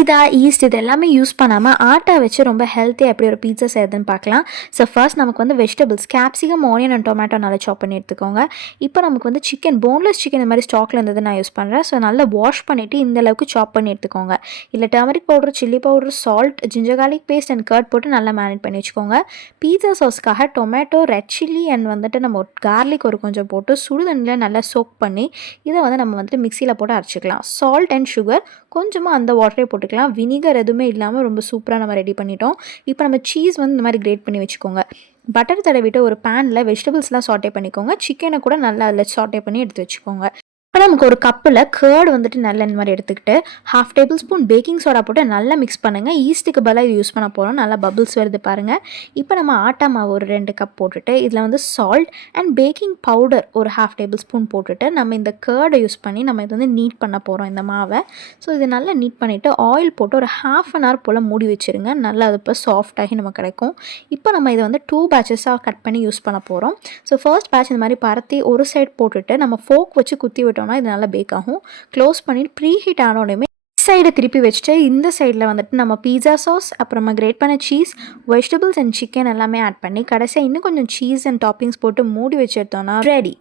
மைதா, east இது எல்லாமே use பண்ணாமல் ஆட்டா வச்சு ரொம்ப ஹெல்த்தியாக எப்படி ஒரு பீட்சா செய்யுதுன்னு பார்க்கலாம். ஸோ ஃபர்ஸ்ட் நமக்கு வந்து vegetables capsicum, onion and tomato நல்லா சாப் பண்ணி எடுத்துக்கோங்க. இப்போ நமக்கு வந்து சிக்கன், போன்லெஸ் சிக்கன் இந்த மாதிரி ஸ்டாக்ல இருந்தது நான் யூஸ் பண்ணுறேன். ஸோ நல்லா வாஷ் பண்ணிவிட்டு இந்த அளவுக்கு சாப் பண்ணி எடுத்துக்கோங்க. இல்லை turmeric powder, chilli powder, salt, ginger garlic paste and curd போட்டு நல்லா மேரினேட் பண்ணி வச்சுக்கோங்க. பீட்சா சாஸ்க்காக டொமேட்டோ, ரெட் சில்லி அண்ட் வந்துட்டு நம்ம கார்லிக் ஒரு கொஞ்சம் போட்டு சுடுதண்ணியில் நல்லா சோக் பண்ணி இதை வந்து நம்ம வந்துட்டு மிக்சியில் போட்டு அரைச்சிக்கலாம். சால்ட் அண்ட் சுகர் கொஞ்சமாக அந்த வாட்டரே போட்டுக்கலாம். வினிகர் எதுவுமே இல்லாமல் ரொம்ப சூப்பராக நம்ம ரெடி பண்ணிட்டோம். இப்போ நம்ம சீஸ் வந்து இந்த மாதிரி கிரேட் பண்ணி வச்சுக்கோங்க. பட்டர் தடவிட்டு ஒரு பேனில் வெஜிடபிள்ஸ்லாம் சாட்டே பண்ணிக்கோங்க. சிக்கனை கூட நல்லா அதில் சாட்டே பண்ணி எடுத்து வச்சுக்கோங்க. இப்போ நமக்கு ஒரு கப்பில் கேர்டு வந்துட்டு நல்லா இந்த மாதிரி எடுத்துக்கிட்டு 1/2 டேபிள் ஸ்பூன் பேக்கிங் சோடா போட்டு நல்லா மிக்ஸ் பண்ணுங்கள். ஈஸ்ட்டுக்கு பதிலாக இது யூஸ் பண்ண போகிறோம். நல்லா பபிள்ஸ் வருது பாருங்கள். இப்போ நம்ம ஆட்டா மாவு ஒரு 2 கப் போட்டுட்டு இதில் வந்து சால்ட் அண்ட் பேக்கிங் பவுடர் ஒரு 1/2 டேபிள் ஸ்பூன் போட்டுட்டு நம்ம இந்த கேர்டை யூஸ் பண்ணி நம்ம இது வந்து நீட் பண்ண போகிறோம் இந்த மாவை. ஸோ இது நல்லா நீட் பண்ணிவிட்டு ஆயில் போட்டு ஒரு 1/2 அன் ஹவர் போல் மூடி வச்சுருங்க. நல்லா அது இப்போ சாஃப்டாகி நமக்கு கிடைக்கும். இப்போ நம்ம இதை வந்து 2 பேட்சஸாக கட் பண்ணி யூஸ் பண்ண போகிறோம். ஸோ ஃபர்ஸ்ட் பேட்ச் இந்த மாதிரி பரத்தி ஒரு சைட் போட்டுட்டு நம்ம ஃபோக் வச்சு குத்தி விட்டோம். இது நல்லா பேக் ஆகும். க்ளோஸ் பண்ணிட்டு ப்ரீ ஹீட் ஆனோடனே சைடை திருப்பி வச்சுட்டு இந்த சைடில் வந்துட்டு நம்ம பீட்சா சாஸ், அப்புறமா கிரேட் பண்ண சீஸ், வெஜிடபிள்ஸ் அண்ட் சிக்கன் எல்லாமே ஆட் பண்ணி கடைசியாக இன்னும் கொஞ்சம் சீஸ் அண்ட் டாப்பிங்ஸ் போட்டு மூடி வச்சு எடுத்தோம்னா ரெடி.